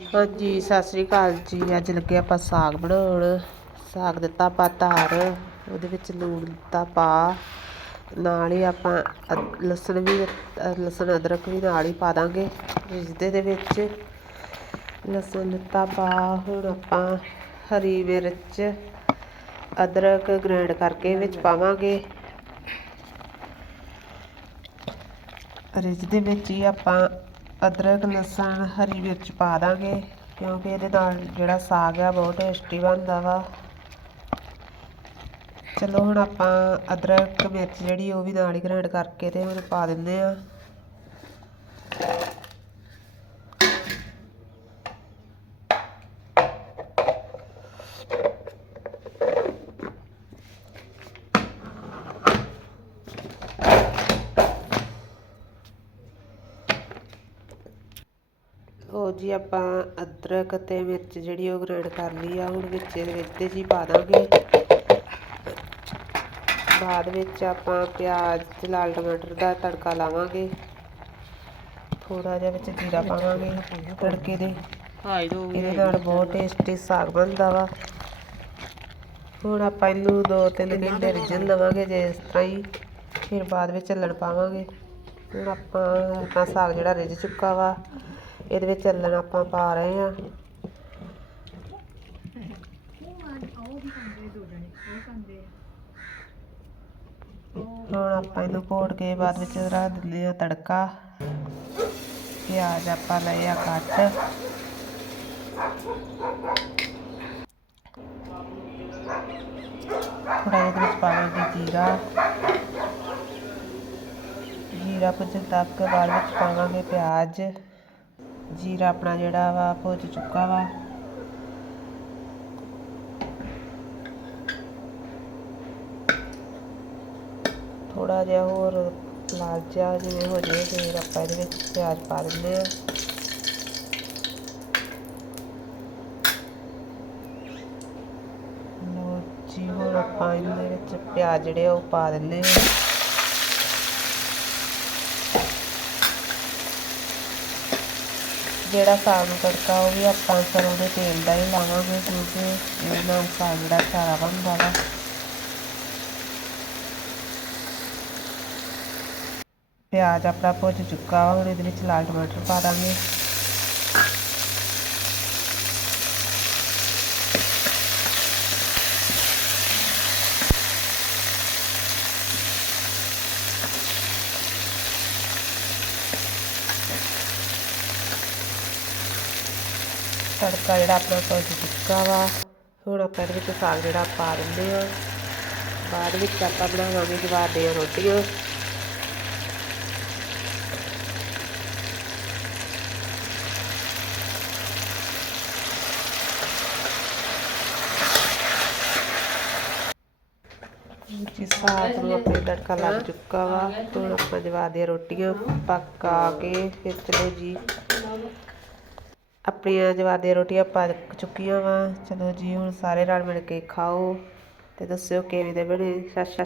ਹਾਂਜੀ ਸਤਿ ਸ੍ਰੀ ਅਕਾਲ ਜੀ। ਅੱਜ ਲੱਗੇ ਆਪਾਂ ਸਾਗ ਬਣਾਉਣ। ਸਾਗ ਦਿੱਤਾ ਆਪਾਂ ਧਾਰ ਉਹਦੇ ਵਿੱਚ ਲੂਣ ਦਿੱਤਾ ਪਾ ਨਾਲ ਹੀ ਆਪਾਂ ਅਦ- ਲਸਣ ਵੀ ਲਸਣ ਅਦਰਕ ਵੀ ਨਾਲ ਹੀ ਪਾ ਦਾਂਗੇ ਰਿਸ਼ਤੇ ਦੇ ਵਿੱਚ। ਲਸਣ ਦਿੱਤਾ ਪਾ ਹੁਣ ਆਪਾਂ ਹਰੀ ਮਿਰਚ, ਅਦਰਕ ਗ੍ਰਾਈਂਡ ਕਰਕੇ ਵਿੱਚ ਪਾਵਾਂਗੇ। ਰਿਜ ਦੇ ਵਿੱਚ ਹੀ ਆਪਾਂ ਅਦਰਕ, ਲਸਣ, ਹਰੀ ਮਿਰਚ ਪਾ ਦਾਂਗੇ, ਕਿਉਂਕਿ ਇਹਦੇ ਨਾਲ ਜਿਹੜਾ ਸਾਗ ਆ ਬਹੁਤ ਟੇਸਟੀ ਬਣਦਾ ਵਾ। ਚਲੋ ਹੁਣ ਆਪਾਂ ਅਦਰਕ, ਮਿਰਚ ਜਿਹੜੀ ਉਹ ਵੀ ਨਾਲ ਹੀ ਗ੍ਰਾਈਂਡ ਕਰਕੇ ਤੇ ਹੁਣ ਪਾ ਦਿੰਦੇ ਆ ਉਹ ਜੀ ਆਪਾਂ ਅਦਰਕ ਤੇ ਮਿਰਚ ਜਿਹੜੀ ਉਹ ਗ੍ਰਾਈਂਡ ਕਰ ਲਈ ਆ। ਹੁਣ ਵਿੱਚ ਇਹਦੇ ਵਿੱਚ ਤੇ ਜੀ ਪਾ ਦਾਂਗੇ। ਬਾਅਦ ਵਿੱਚ ਆਪਾਂ ਪਿਆਜ਼ ਤੇ ਲਾਲ ਟਮਾਟਰ ਦਾ ਤੜਕਾ ਲਾਵਾਂਗੇ। ਥੋੜਾ ਜਿਹਾ ਵਿੱਚ ਜੀਰਾ ਪਾਵਾਂਗੇ ਤੜਕੇ ਦੇ। ਹਾਈ ਦੋ ਇਹਦੇ ਨਾਲ ਬਹੁਤ ਟੇਸਟੀ ਸਾਗ ਬਣਦਾ ਵਾ। ਹੁਣ ਆਪਾਂ ਇਹਨੂੰ ਦੋ ਤਿੰਨ ਘੰਟੇ ਰਿੱਝਣ ਲਵਾਂਗੇ ਜੇ ਇਸ ਤਰ੍ਹਾਂ ਹੀ। ਫਿਰ ਬਾਅਦ ਵਿੱਚ ਚੱਲਣ ਪਾਵਾਂਗੇ। ਹੁਣ ਆਪਾਂ ਆਪਣਾ ਸਾਗ ਜਿਹੜਾ ਰਿੱਝ ਚੁੱਕਾ ਵਾ। ਇਹਦੇ ਵਿੱਚ ਚੱਲਣ ਆਪਾਂ ਪਾ ਰਹੇ ਆ ਹੁਣ ਆਪਾਂ ਇਹਨੂੰ ਘੋਟ ਕੇ ਬਾਅਦ ਵਿੱਚ ਰੱਖ ਦਿੰਦੇ ਆ ਤੜਕਾ। ਪਿਆਜ਼ ਆਪਾਂ ਲਏ ਆ ਕੱਟ। ਥੋੜਾ ਇਹਦੇ ਵਿੱਚ ਪਾਵਾਂਗੇ ਜੀਰਾ। ਜੀਰਾ ਭੁੱਜਣ ਤੱਕ ਬਾਅਦ ਵਿੱਚ ਪਾਵਾਂਗੇ ਪਿਆਜ਼। ਜੀਰਾ ਆਪਣਾ ਜਿਹੜਾ ਵਾ, ਭੁੱਜ ਚੁੱਕਾ ਵਾ। ਥੋੜਾ ਜਿਹਾ ਹੋਰ ਲਾਲ ਜਿਹਾ ਜਿਵੇਂ ਹੋ ਜਾਵੇ ਫਿਰ ਆਪਾਂ ਇਹਦੇ ਵਿੱਚ ਪਿਆਜ਼ ਪਾ ਦਿੰਦੇ ਆ। ਲੋ ਜੀ ਹੁਣ ਆਪਾਂ ਇਹਦੇ ਵਿੱਚ ਪਿਆਜ਼ ਜਿਹੜੇ ਆ, ਉਹ ਪਾ ਦਿੰਦੇ ਆ। ਜਿਹੜਾ ਸਾਗ ਨੂੰ ਤੜਕਾ, ਉਹ ਵੀ ਆਪਾਂ ਸਰੋਂ ਦੇ ਤੇਲ ਦਾ ਹੀ ਲਾਵਾਂਗੇ, ਕਿਉਂਕਿ ਇਹਦੇ ਨਾਲ ਸਾਗ ਜਿਹੜਾ ਸਾਰਾ ਬਣਦਾ ਵਾ। ਪਿਆਜ਼ ਆਪਣਾ ਭੁੱਜ ਚੁੱਕਾ ਵਾ, ਹੁਣ ਇਹਦੇ ਵਿੱਚ ਲਾਲ ਟਮਾਟਰ ਪਾ ਦਾਂਗੇ। ਤੜਕਾ ਜਿਹੜਾ ਆਪਣਾ ਭੁੱਜ ਚੁੱਕਾ ਵਾ। ਹੁਣ ਆਪਾਂ ਇਹਦੇ ਵਿੱਚ ਸਾਗ ਜਿਹੜਾ ਪਾ ਦਿੰਦੇ ਆ ਬਾਅਦ ਵਿੱਚ ਆਪਾਂ ਬਣਾਵਾਂਗੇ ਜਵਾਰ ਦੀਆਂ ਰੋਟੀਆਂ। ਜੀ ਸਾਗ ਨੂੰ ਆਪਣੇ ਤੜਕਾ ਲੱਗ ਚੁੱਕਾ ਵਾ। ਹੁਣ ਆਪਾਂ ਜਵਾਰ ਦੀਆਂ ਰੋਟੀਆਂ ਪਕਾ ਕੇ, ਫਿਰ ਚਲੋ ਜੀ। ਆਪਣੀਆਂ ਜਵਾਰ ਦੀਆਂ ਰੋਟੀਆਂ ਪੱਕ ਚੁੱਕੀਆਂ ਵਾ। ਚਲੋ ਜੀ, ਹੁਣ ਸਾਰੇ ਰਲ ਮਿਲ ਕੇ ਖਾਓ ਤੇ ਦੱਸਿਓ ਕਿਵੇਂ ਦੇ ਬਣੇ। ਸਤਿ ਸ਼੍ਰੀ